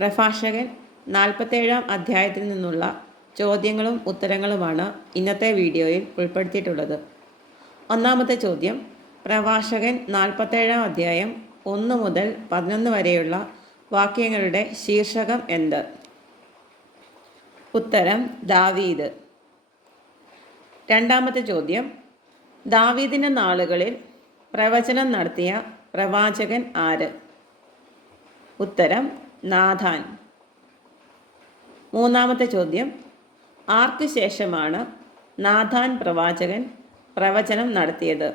പ്രഭാഷകൻ 47-ാം അധ്യായത്തിൽ നിന്നുള്ള ചോദ്യങ്ങളും ഉത്തരങ്ങളുമാണ് ഇന്നത്തെ വീഡിയോയിൽ ഉൾപ്പെടുത്തിയിട്ടുള്ളത്. ഒന്നാമത്തെ ചോദ്യം, പ്രഭാഷകൻ 47-ാം അധ്യായം 1 മുതൽ 11 വരെയുള്ള വാക്യങ്ങളുടെ ശീർഷകം എന്ത്? ഉത്തരം ദാവീദ്. രണ്ടാമത്തെ ചോദ്യം, ദാവീദിൻ്റെ നാളുകളിൽ പ്രവചനം നടത്തിയ പ്രവാചകൻ ആര്? ഉത്തരം നാഥാൻ. മൂന്നാമത്തെ ചോദ്യം, ആർക്ക് ശേഷമാണ് നാഥാൻ പ്രവാചകൻ പ്രവചനം നടത്തിയത്?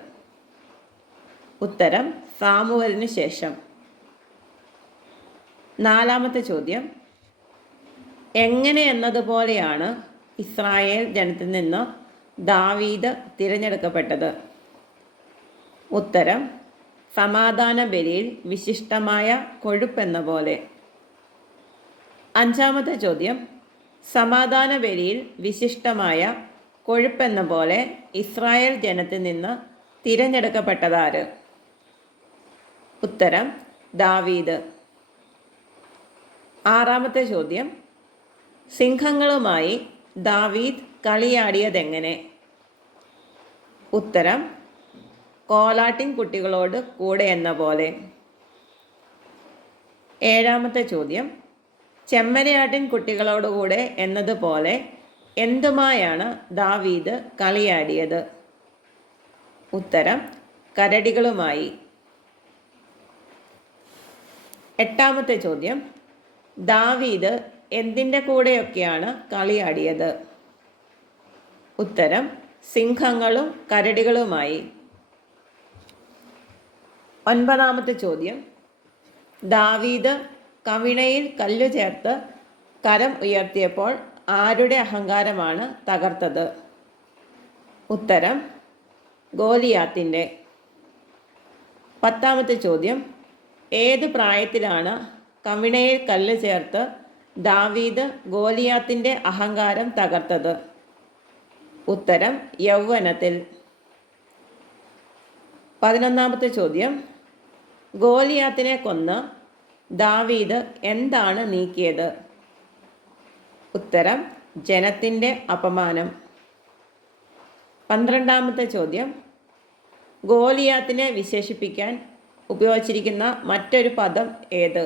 ഉത്തരം സാമുവേലിന് ശേഷം. നാലാമത്തെ ചോദ്യം, എങ്ങനെ എന്നതുപോലെയാണ് ഇസ്രായേൽ ജനത്തിൽ നിന്ന് ദാവീദ് തിരഞ്ഞെടുക്കപ്പെട്ടത്? ഉത്തരം സമാധാന ബലിയിൽ വിശിഷ്ടമായ കൊഴുപ്പെന്ന പോലെ. അഞ്ചാമത്തെ ചോദ്യം, സമാധാന ബലിയിൽ വിശിഷ്ടമായ കൊഴുപ്പെന്ന പോലെ ഇസ്രായേൽ ജനത്തിൽ നിന്ന് തിരഞ്ഞെടുക്കപ്പെട്ടതാര്? ഉത്തരം ദാവീദ്. ആറാമത്തെ ചോദ്യം, സിംഹങ്ങളുമായി ദാവീദ് കളിയാടിയതെങ്ങനെ? ഉത്തരം കോലാട്ടിൻ കുട്ടികളോട് കൂടെ എന്ന പോലെ. ഏഴാമത്തെ ചോദ്യം, ചെമ്മരിയാട്ടിൻ കുട്ടികളോടുകൂടെ എന്നതുപോലെ എന്തുമായാണ് ദാവീദ് കളിയാടിയത്? ഉത്തരം കരടികളുമായി. എട്ടാമത്തെ ചോദ്യം, ദാവീദ് എന്തിൻ്റെ കൂടെയൊക്കെയാണ് കളിയാടിയത്? ഉത്തരം സിംഹങ്ങളും കരടികളുമായി. ഒൻപതാമത്തെ ചോദ്യം, ദാവീദ് കവിണയിൽ കല്ലു ചേർത്ത് കരം ഉയർത്തിയപ്പോൾ ആരുടെ അഹങ്കാരമാണ് തകർത്തത്? ഉത്തരം ഗോലിയാത്തിൻ്റെ. പത്താമത്തെ ചോദ്യം, ഏത് പ്രായത്തിലാണ് കവിണയിൽ കല്ല് ചേർത്ത് ദാവീദ് ഗോലിയാത്തിൻ്റെ അഹങ്കാരം തകർത്തത്? ഉത്തരം യൗവനത്തിൽ. 11ാമത്തെ ചോദ്യം, ഗോലിയാത്തിനെ കൊന്ന് ദാവീദ് എന്താണ് നീക്കിയത്? ഉത്തരം ജനത്തിൻ്റെ അപമാനം. 12ാമത്തെ ചോദ്യം, ഗോലിയാത്തിനെ വിശേഷിപ്പിക്കാൻ ഉപയോഗിച്ചിരിക്കുന്ന മറ്റൊരു പദം ഏത്?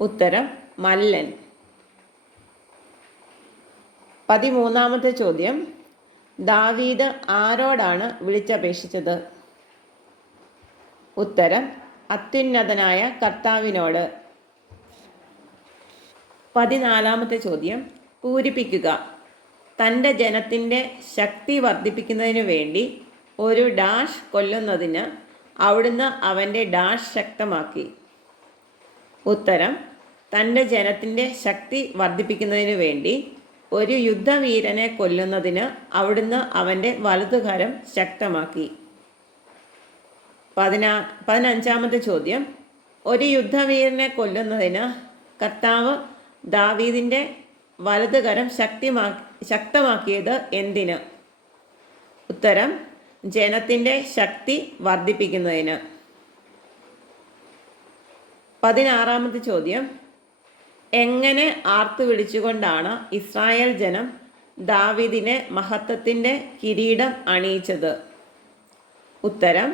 ഉത്തരം മല്ലൻ. 13ാമത്തെ ചോദ്യം, ദാവീദ് ആരോടാണ് വിളിച്ചപേക്ഷിച്ചത്? ഉത്തരം അത്യുന്നതനായ കർത്താവിനോട്. 14ാമത്തെ ചോദ്യം, പൂരിപ്പിക്കുക. തൻ്റെ ജനത്തിൻ്റെ ശക്തി വർദ്ധിപ്പിക്കുന്നതിനു വേണ്ടി ഒരു ഡാഷ് കൊല്ലുന്നതിന് അവിടുന്ന് അവൻ്റെ ഡാഷ് ശക്തമാക്കി. ഉത്തരം തൻ്റെ ജനത്തിൻ്റെ ശക്തി വർദ്ധിപ്പിക്കുന്നതിനു വേണ്ടി ഒരു യുദ്ധവീരനെ കൊല്ലുന്നതിന് അവിടുന്ന് അവൻ്റെ വലതുകരം ശക്തമാക്കി. 15ാമത്തെ ചോദ്യം, ഒരു യുദ്ധവീരനെ കൊല്ലുന്നതിന് കർത്താവ് ദാവീദിൻ്റെ വലതുകരം ശക്തമാക്കിയത് എന്തിന്? ഉത്തരം ജനത്തിൻ്റെ ശക്തി വർദ്ധിപ്പിക്കുന്നതിന്. 16ാമത്തെ ചോദ്യം, എങ്ങനെ ആർത്തു വിളിച്ചുകൊണ്ടാണ് ഇസ്രായേൽ ജനം ദാവീദിനെ മഹത്വത്തിൻ്റെ കിരീടം അണിയിച്ചത്? ഉത്തരം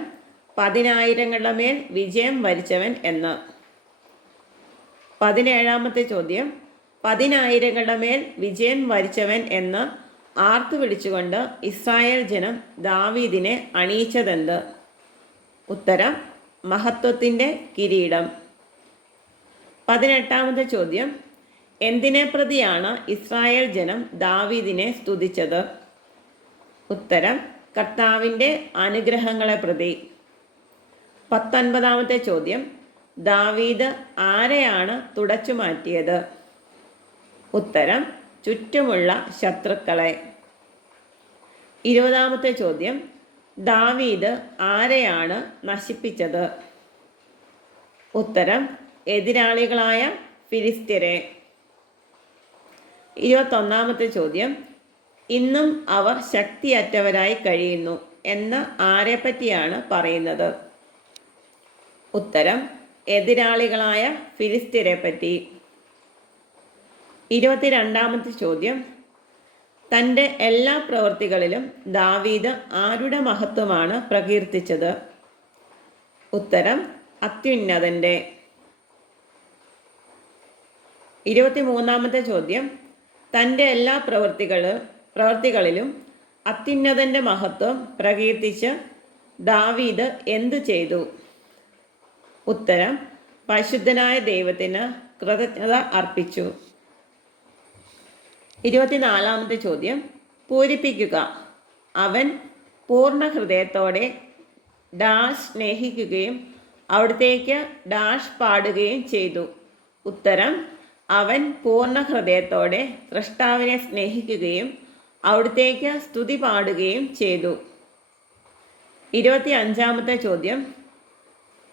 10,000ങ്ങളുടെ മേൽ വിജയം വരിച്ചവൻ എന്ന്. 17ാമത്തെ ചോദ്യം, 10,000ങ്ങളുടെ മേൽ വിജയം വരിച്ചവൻ എന്ന് ആർത്തു വിളിച്ചുകൊണ്ട് ഇസ്രായേൽ ജനം ദാവീദിനെ അണിയിച്ചതെന്ത്? ഉത്തരം മഹത്വത്തിൻ്റെ കിരീടം. 18ാമത്തെ ചോദ്യം, എന്തിനെ പ്രതിയാണ് ഇസ്രായേൽ ജനം ദാവീദിനെ സ്തുതിച്ചത്? ഉത്തരം കർത്താവിൻ്റെ അനുഗ്രഹങ്ങളെ പ്രതി. 19ാമത്തെ ചോദ്യം, ദാവീദ് ആരെയാണ് തുടച്ചു മാറ്റിയത്? ഉത്തരം ചുറ്റുമുള്ള ശത്രുക്കളെ. 20ാമത്തെ ചോദ്യം, ദാവീദ് ആരെയാണ് നശിപ്പിച്ചത്? ഉത്തരം എതിരാളികളായ ഫിലിസ്ത്യരെ. 21ാമത്തെ ചോദ്യം, ഇന്നും അവർ ശക്തിയറ്റവരായി കഴിയുന്നു എന്ന് ആരെപ്പറ്റിയാണ് പറയുന്നത്? ഉത്തരം എതിരാളികളായ ഫിലിസ്ത്യരെ പറ്റി. 22-ാമത്തെ ചോദ്യം, തൻ്റെ എല്ലാ പ്രവൃത്തികളിലും ദാവീദ് ആരുടെ മഹത്വമാണ് പ്രകീർത്തിച്ചത്? ഉത്തരം അത്യുന്നതൻ്റെ. 23-ാമത്തെ ചോദ്യം, തൻ്റെ എല്ലാ പ്രവൃത്തികളിലും അത്യുന്നതൻ്റെ മഹത്വം പ്രകീർത്തിച്ച് ദാവീദ് എന്തു ചെയ്തു? ഉത്തരം പരിശുദ്ധനായ ദൈവത്തിന് കൃതജ്ഞത അർപ്പിച്ചു. 24-ാമത്തെ ചോദ്യം, പൂരിപ്പിക്കുക. അവൻ പൂർണ്ണ ഹൃദയത്തോടെ ഡാഷ് സ്നേഹിക്കുകയും അവിടത്തേക്ക് ഡാഷ് പാടുകയും ചെയ്തു. ഉത്തരം അവൻ പൂർണ്ണ ഹൃദയത്തോടെ സ്രഷ്ടാവിനെ സ്നേഹിക്കുകയും അവിടത്തേക്ക് സ്തുതി പാടുകയും ചെയ്തു. 25-ാമത്തെ ചോദ്യം,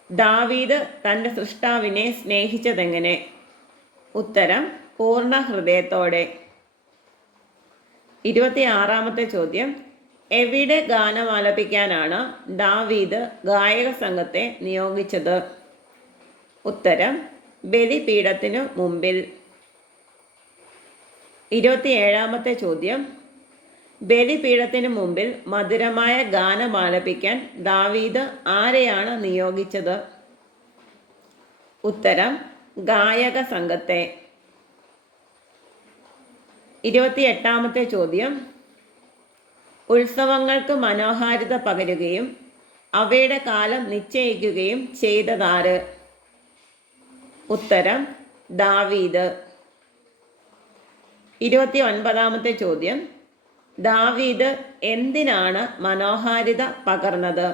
ദാവീദ് തൻ്റെ സ്രഷ്ടാവിനെ സ്നേഹിച്ചതെങ്ങനെ? ഉത്തരം പൂർണ്ണ ഹൃദയത്തോടെ. 26-ാമത്തെ ചോദ്യം, എവിടെ ഗാനം ആലപിക്കാനാണ് ദാവീദ് ഗായക സംഘത്തെ നിയോഗിച്ചത്? ഉത്തരം ബലിപീഠത്തിനു മുമ്പിൽ. 27-ാമത്തെ ചോദ്യം, ബലിപീഠത്തിനു മുമ്പിൽ മധുരമായ ഗാനം ആലപിക്കാൻ ദാവീദ് ആരെയാണ് നിയോഗിച്ചത്? ഉത്തരം ഗായക സംഘത്തെ. 28-ാമത്തെ ചോദ്യം, ഉത്സവങ്ങൾക്ക് മനോഹാരിത പകരുകയും അവയുടെ കാലം നിശ്ചയിക്കുകയും ചെയ്തതാര്? ഉത്തരം ദാവീദ്. 29-ാമത്തെ ചോദ്യം, ദാവീദ് എന്തിനാണ് മനോഹാരിത പകർന്നത്?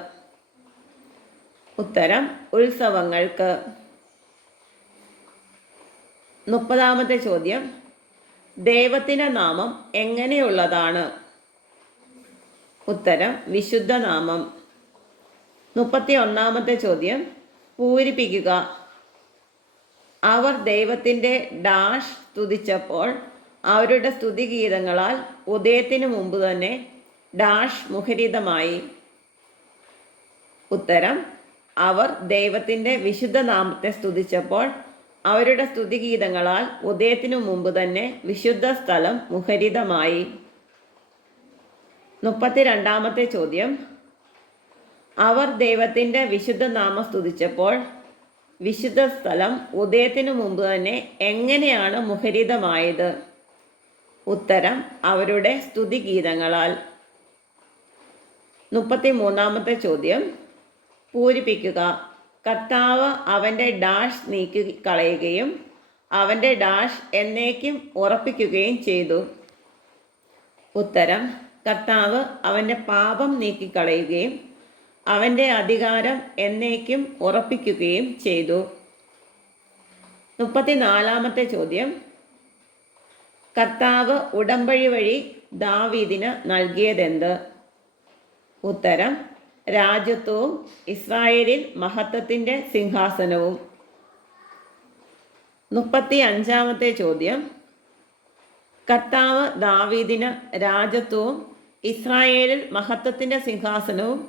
ഉത്തരം ഉത്സവങ്ങൾക്ക്. 30-ാമത്തെ ചോദ്യം, ദൈവത്തിൻ്റെ നാമം എങ്ങനെയുള്ളതാണ്? ഉത്തരം വിശുദ്ധ നാമം. 31-ാമത്തെ ചോദ്യം, പൂരിപ്പിക്കുക. അവർ ദൈവത്തിൻ്റെ ഡാഷ് സ്തുതിച്ചപ്പോൾ അവരുടെ സ്തുതിഗീതങ്ങളാൽ ഉദയത്തിനു മുമ്പ് തന്നെ ഡാഷ് മുഖരിതമായി. ഉത്തരം അവർ ദൈവത്തിൻ്റെ വിശുദ്ധ നാമത്തെ സ്തുതിച്ചപ്പോൾ അവരുടെ സ്തുതിഗീതങ്ങളാൽ ഉദയത്തിനു മുമ്പ് തന്നെ വിശുദ്ധ സ്ഥലം മുഖരിതമായി. 32-ാമത്തെ ചോദ്യം, അവർ ദൈവത്തിൻ്റെ വിശുദ്ധ നാമം സ്തുതിച്ചപ്പോൾ വിശുദ്ധ സ്ഥലം ഉദയത്തിനു മുമ്പ് തന്നെ എങ്ങനെയാണ് മുഖരിതമായത്? ഉത്തരം അവരുടെ സ്തുതിഗീതങ്ങളാൽ. 33-ാമത്തെ ചോദ്യം, പൂരിപ്പിക്കുക. കർത്താവ് അവൻ്റെ ഡാഷ് നീക്കി കളയുകയും അവൻ്റെ ഡാഷ് എന്നേക്കും ഉറപ്പിക്കുകയും ചെയ്തു. ഉത്തരം കർത്താവ് അവൻ്റെ പാപം നീക്കിക്കളയുകയും അവൻ്റെ അധികാരം എന്നേക്കും ഉറപ്പിക്കുകയും ചെയ്തു. 34-ാമത്തെ ചോദ്യം, കർത്താവ് ഉടമ്പടി വഴി ദാവീദിന് നൽകിയതെന്ത്? ഉത്തരം രാജ്യത്വവും ഇസ്രായേലിൽ മഹത്വത്തിൻ്റെ സിംഹാസനവും. 35-ാമത്തെ ചോദ്യം, കർത്താവ് ദാവീദിന് രാജ്യത്വവും ഇസ്രായേലിൽ മഹത്വത്തിൻ്റെ സിംഹാസനവും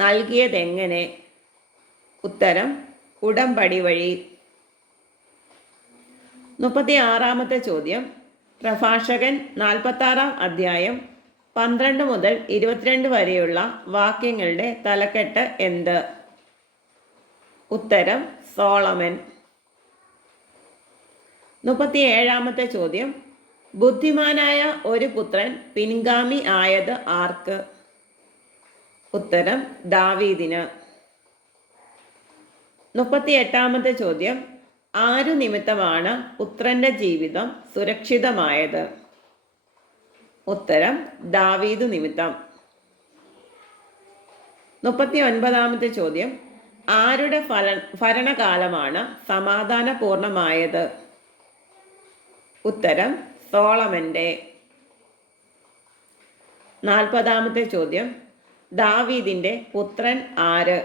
നൽകിയതെങ്ങനെ? ഉത്തരം ഉടമ്പടി വഴി. 36-ാമത്തെ ചോദ്യം, പ്രഭാഷകൻ 46-ാം അധ്യായം 12 മുതൽ 22 വരെയുള്ള വാക്യങ്ങളുടെ തലക്കെട്ട് എന്ത്? ഉത്തരം സോളമൻ. 37-ാമത്തെ ചോദ്യം, ബുദ്ധിമാനായ ഒരു പുത്രൻ പിൻഗാമി ആയത് ആർക്ക്? ഉത്തരം ദാവീദിന്. 38-ാമത്തെ ചോദ്യം, ആരു നിമിത്തമാണ് പുത്രന്റെ ജീവിതം സുരക്ഷിതമായത്? ഉത്തരം ദാവീദ് നിമിത്തം. 39-ാമത്തെ ചോദ്യം, ആരുടെ ഭരണകാലമാണ് സമാധാനപൂർണമായത്? ഉത്തരം സോളമന്റെ. 40-ാമത്തെ ചോദ്യം, ദാവീദിന്റെ പുത്രൻ ആര്?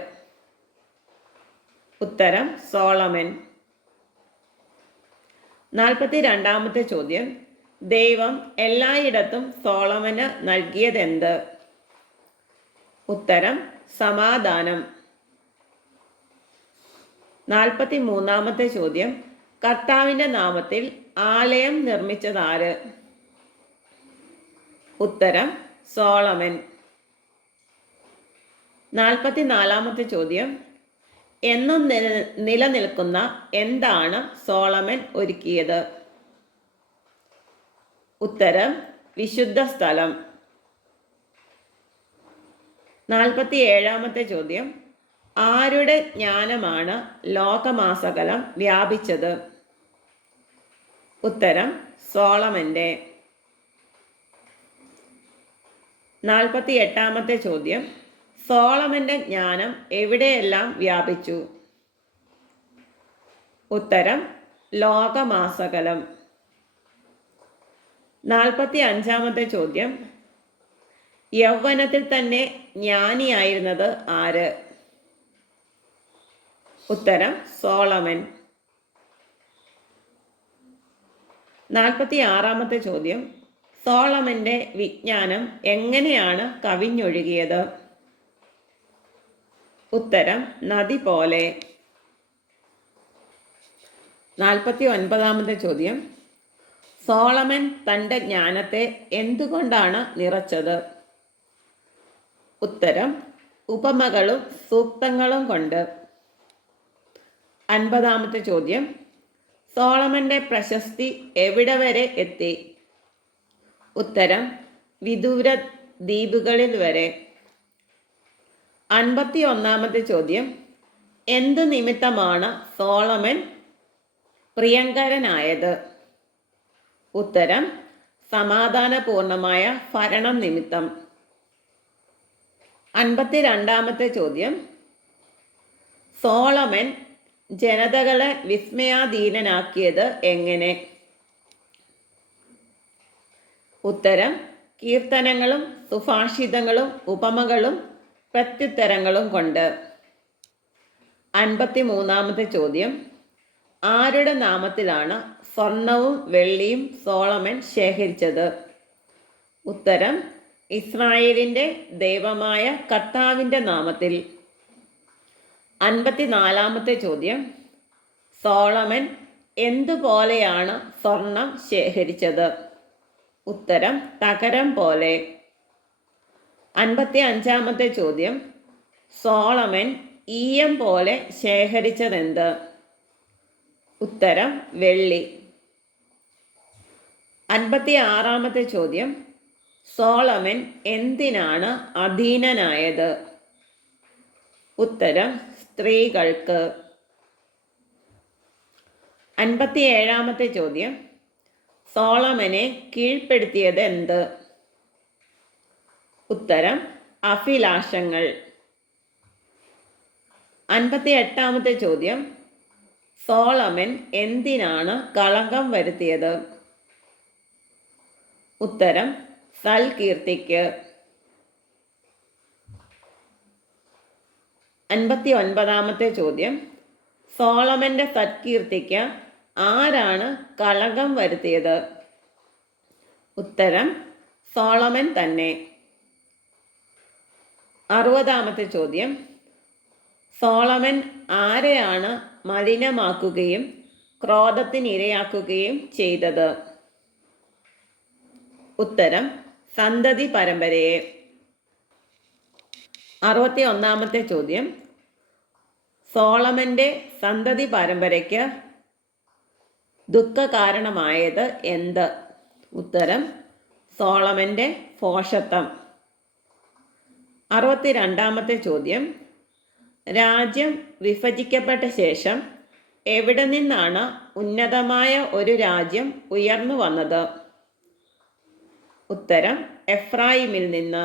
ഉത്തരം സോളമൻ. 42-ാമത്തെ ചോദ്യം, ദൈവം എല്ലായിടത്തും സോളമന് നൽകിയതെന്ത്? ഉത്തരം സമാധാനം. 43-ാമത്തെ ചോദ്യം, കർത്താവിൻ്റെ നാമത്തിൽ ആലയം നിർമ്മിച്ചതാര്? ഉത്തരം സോളമൻ. 44-ാമത്തെ ചോദ്യം, എന്നും നിലനിൽക്കുന്ന എന്താണ് സോളമൻ ഒരുക്കിയത്? ഉത്തരം വിശുദ്ധ സ്ഥലം. 47-ാമത്തെ ചോദ്യം, ആരുടെ ജ്ഞാനമാണ് ലോകമാസകലം വ്യാപിച്ചത്? ഉത്തരം സോളമൻ്റെ. 48-ാമത്തെ ചോദ്യം, സോളമൻ്റെ ജ്ഞാനം എവിടെയെല്ലാം വ്യാപിച്ചു? ഉത്തരം ലോകമാസകലം. 45-ാമത്തെ ചോദ്യം, യൗവനത്തിൽ തന്നെ ജ്ഞാനിയായിരുന്നത് ആര്? ഉത്തരം സോളമൻ. 46-ാമത്തെ ചോദ്യം, സോളമൻ്റെ വിജ്ഞാനം എങ്ങനെയാണ് കവിഞ്ഞൊഴുകിയത്? ഉത്തരം നദി പോലെ. 49-ാമത്തെ ചോദ്യം, സോളമൻ തൻ്റെ ജ്ഞാനത്തെ എന്തുകൊണ്ടാണ് നിറച്ചത്? ഉത്തരം ഉപമകളും സൂക്തങ്ങളും കൊണ്ട്. 50-ാമത്തെ ചോദ്യം, സോളമൻ്റെ പ്രശസ്തി എവിടെ വരെ എത്തി? ഉത്തരം വിദൂര ദ്വീപുകളിൽ വരെ. 51-ാമത്തെ ചോദ്യം, എന്തു നിമിത്തമാണ് സോളമൻ പ്രിയങ്കരനായത്? ഉത്തരം സമാധാനപൂർണമായ ഭരണം നിമിത്തം. 52-ാമത്തെ ചോദ്യം, സോളമൻ ജനതകളെ വിസ്മയാധീനനാക്കിയത് എങ്ങനെ? ഉത്തരം കീർത്തനങ്ങളും സുഭാഷിതങ്ങളും ഉപമകളും പ്രത്യുത്തരങ്ങളും കൊണ്ട്. 53-ാമത്തെ ചോദ്യം, ആരുടെ നാമത്തിലാണ് സ്വർണവും വെള്ളിയും സോളമൻ ശേഖരിച്ചത്? ഉത്തരം ഇസ്രായേലിൻ്റെ ദൈവമായ കർത്താവിൻ്റെ നാമത്തിൽ. 54-ാമത്തെ ചോദ്യം, സോളമൻ എന്തുപോലെയാണ് സ്വർണം ശേഖരിച്ചത്? ഉത്തരം തകരം പോലെ. 55-ാമത്തെ ചോദ്യം, സോളമൻ ഈയം പോലെ ശേഖരിച്ചതെന്ത്? ഉത്തരം വെള്ളി. 56-ാമത്തെ ചോദ്യം, സോളമൻ എന്തിനാണ് അധീനനായത്? ഉത്തരം സ്ത്രീകൾക്ക്. 57-ാമത്തെ ചോദ്യം, സോളമനെ കീഴ്പ്പെടുത്തിയത് എന്ത്? ഉത്തരം അഭിലാഷങ്ങൾ. 58-ാമത്തെ ചോദ്യം, സോളമൻ എന്തിനാണ് കളങ്കം വരുത്തിയത്? ഉത്തരം സൽകീർത്തിക്ക്. 59-ാമത്തെ ചോദ്യം, സോളമൻ്റെ സത്കീർത്തിക്ക് ആരാണ് കളങ്കം വരുത്തിയത്? ഉത്തരം സോളമൻ തന്നെ. 60-ാമത്തെ ചോദ്യം, സോളമൻ ആരെയാണ് മലിനമാക്കുകയും ക്രോധത്തിനിരയാക്കുകയും ചെയ്തത്? ഉത്തരം സന്തതി പരമ്പരയെ. 61-ാമത്തെ ചോദ്യം, സോളമൻ്റെ സന്തതി പരമ്പരയ്ക്ക് ദുഃഖകാരണമായത് എന്ത്? ഉത്തരം സോളമൻ്റെ ഭോഷത്വം. 62-ാമത്തെ ചോദ്യം, രാജ്യം വിഭജിക്കപ്പെട്ട ശേഷം എവിടെ നിന്നാണ് ഉന്നതമായ ഒരു രാജ്യം ഉയർന്നു വന്നത്? ഉത്തരം എഫ്രായിമിൽ നിന്ന്.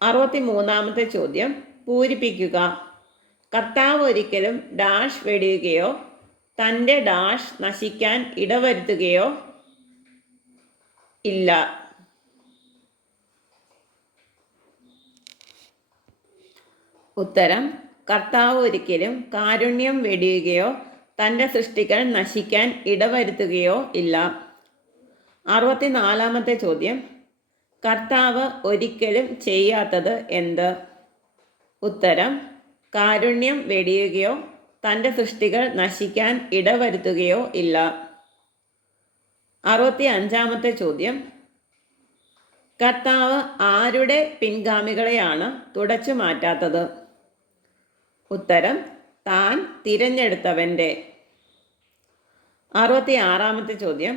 63-ാമത്തെ ചോദ്യം പൂരിപ്പിക്കുക. കർത്താവ് ഒരിക്കലും ഡാഷ് വെടിയുകയോ തൻ്റെ ഡാഷ് നശിക്കാൻ ഇടവരുത്തുകയോ ഇല്ല. ഉത്തരം കർത്താവ് ഒരിക്കലും കാരുണ്യം വെടിയുകയോ തൻ്റെ സൃഷ്ടികൾ നശിക്കാൻ ഇടവരുത്തുകയോ ഇല്ല. 64-ാമത്തെ ചോദ്യം, കർത്താവ് ഒരിക്കലും ചെയ്യാത്തത് എന്ത്? ഉത്തരം കാരുണ്യം വെടിയുകയോ തൻ്റെ സൃഷ്ടികൾ നശിക്കാൻ ഇടവരുത്തുകയോ ഇല്ല. 65-ാമത്തെ ചോദ്യം, കർത്താവ് ആരുടെ പിൻഗാമികളെയാണ് തുടച്ചു മാറ്റാത്തത്? ഉത്തരം, താൻ തിരഞ്ഞെടുത്തവൻ്റെ. 66-ാമത്തെ ചോദ്യം,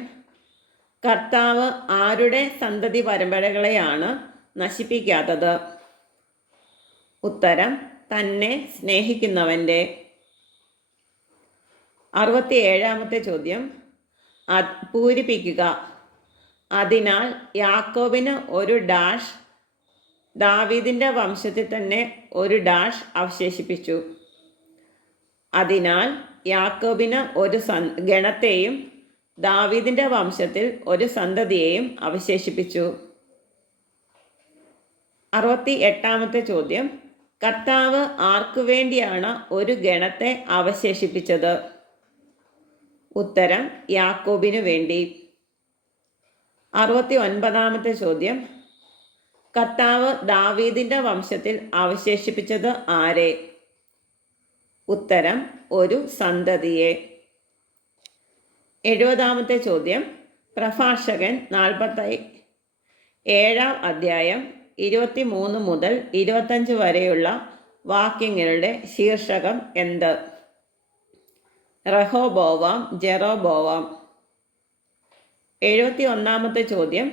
കർത്താവ് ആരുടെ സന്തതി പരമ്പരകളെയാണ് നശിപ്പിക്കാത്തത്? ഉത്തരം, തന്നെ സ്നേഹിക്കുന്നവൻ്റെ. 67-ാമത്തെ ചോദ്യം, പൂരിപ്പിക്കുക. അതിനാൽ യാക്കോബിന് ഒരു ഡാഷ്, ദാവീദിൻ്റെ വംശത്തിൽ തന്നെ ഒരു ഡാഷ് അവശേഷിപ്പിച്ചു. അതിനാൽ യാക്കോബിന് ഒരു ഗണത്തെയും ദാവീദിൻ്റെ വംശത്തിൽ ഒരു സന്തതിയെയും അവശേഷിപ്പിച്ചു. 68-ാമത്തെ ചോദ്യം, കർത്താവ് ആർക്കു വേണ്ടിയാണ് ഒരു ഗണത്തെ അവശേഷിപ്പിച്ചത്? ഉത്തരം, യാക്കോബിനു വേണ്ടി. 69-ാമത്തെ ചോദ്യം, കർത്താവ് ദാവീദിൻ്റെ വംശത്തിൽ അവശേഷിപ്പിച്ചത് ആരെ? ഉത്തരം, ഒരു സന്തതിയെ. 70-ാമത്തെ ചോദ്യം, പ്രഭാഷകൻ 47-ാം അധ്യായം 23 മുതൽ 25 വരെയുള്ള വാക്യങ്ങളുടെ ശീർഷകം എന്ത്? റഹോബോവാം, ജെറോബോവാം. 71-ാമത്തെ ചോദ്യം,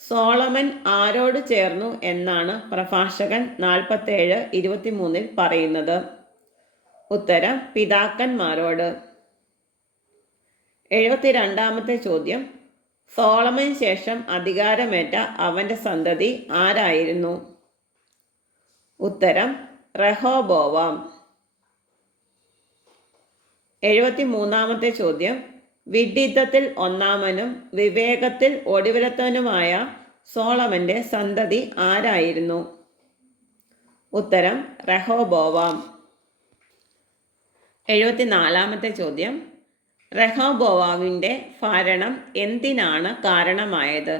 സോളമൻ ആരോട് ചേർന്നു എന്നാണ് പ്രഭാഷകൻ 47:23 പറയുന്നത്? ഉത്തരം, പിതാക്കന്മാരോട്. 72-ാമത്തെ ചോദ്യം, സോളമന് ശേഷം അധികാരമേറ്റ അവൻ്റെ സന്തതി ആരായിരുന്നു? ഉത്തരം, റഹോബോവാം. 73-ാമത്തെ ചോദ്യം, വിഡ്ഢിത്തത്തിൽ ഒന്നാമനും വിവേകത്തിൽ ഒടുവിലത്തവനുമായ സോളമൻ്റെ സന്തതി ആരായിരുന്നു? ഉത്തരം, റഹോബോവാം. 74-ാമത്തെ ചോദ്യം, റഹോബോവാമിൻ്റെ ഭരണം എന്തിനാണ് കാരണമായത്?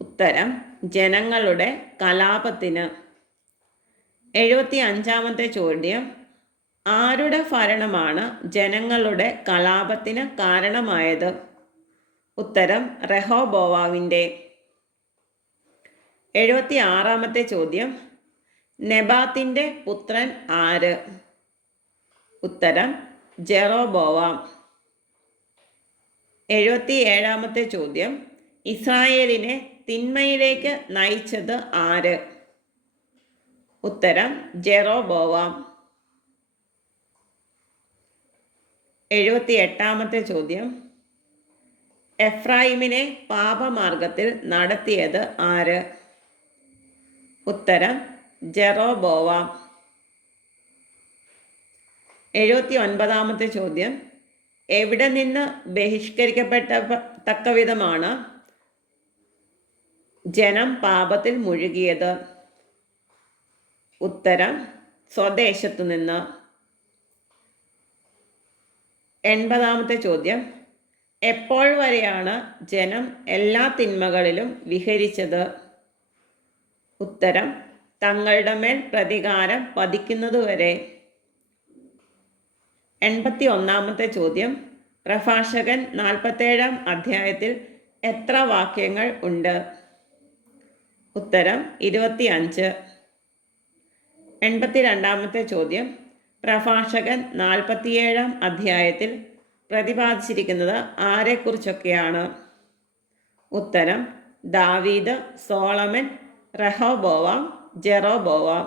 ഉത്തരം, ജനങ്ങളുടെ കലാപത്തിന്. 75-ാമത്തെ ചോദ്യം, ആരുടെ ഭരണമാണ് ജനങ്ങളുടെ കലാപത്തിന് കാരണമായത്? ഉത്തരം, റഹോബോവാമിൻ്റെ. 76-ാമത്തെ ചോദ്യം, നെബാത്തിൻ്റെ പുത്രൻ ആര്? ഉത്തരം, ജെറോബോവാം. 77-ാമത്തെ ചോദ്യം, ഇസ്രായേലിനെ തിന്മയിലേക്ക് നയിച്ചത് ആര്? ഉത്തരം, ജെറോബോവാം. 78-ാമത്തെ ചോദ്യം, എഫ്രായിമിനെ പാപമാർഗത്തിൽ നടത്തിയത് ആര്? ഉത്തരം, ജെറോബോവാം. 79-ാമത്തെ ചോദ്യം, എവിടെ നിന്ന് ബഹിഷ്കരിക്കപ്പെട്ട തക്കവിധമാണ് ജനം പാപത്തിൽ മുഴുകിയത്? ഉത്തരം, സ്വദേശത്തു നിന്ന്. 80-ാമത്തെ ചോദ്യം, എപ്പോൾ വരെയാണ് ജനം എല്ലാ തിന്മകളിലും വിഹരിച്ചത്? ഉത്തരം, തങ്ങളുടെ മേൽ പ്രതികാരം പതിക്കുന്നതുവരെ. 81-ാമത്തെ ചോദ്യം, പ്രഭാഷകൻ 47-ാം അധ്യായത്തിൽ എത്ര വാക്യങ്ങൾ ഉണ്ട്? ഉത്തരം, 25. 82-ാമത്തെ ചോദ്യം, പ്രഭാഷകൻ 47-ാം അധ്യായത്തിൽ പ്രതിപാദിച്ചിരിക്കുന്നത് ആരെക്കുറിച്ചൊക്കെയാണ്? ഉത്തരം, ദാവീദ്, സോളമൻ, റഹോബോവാം, ജെറോബോവാം.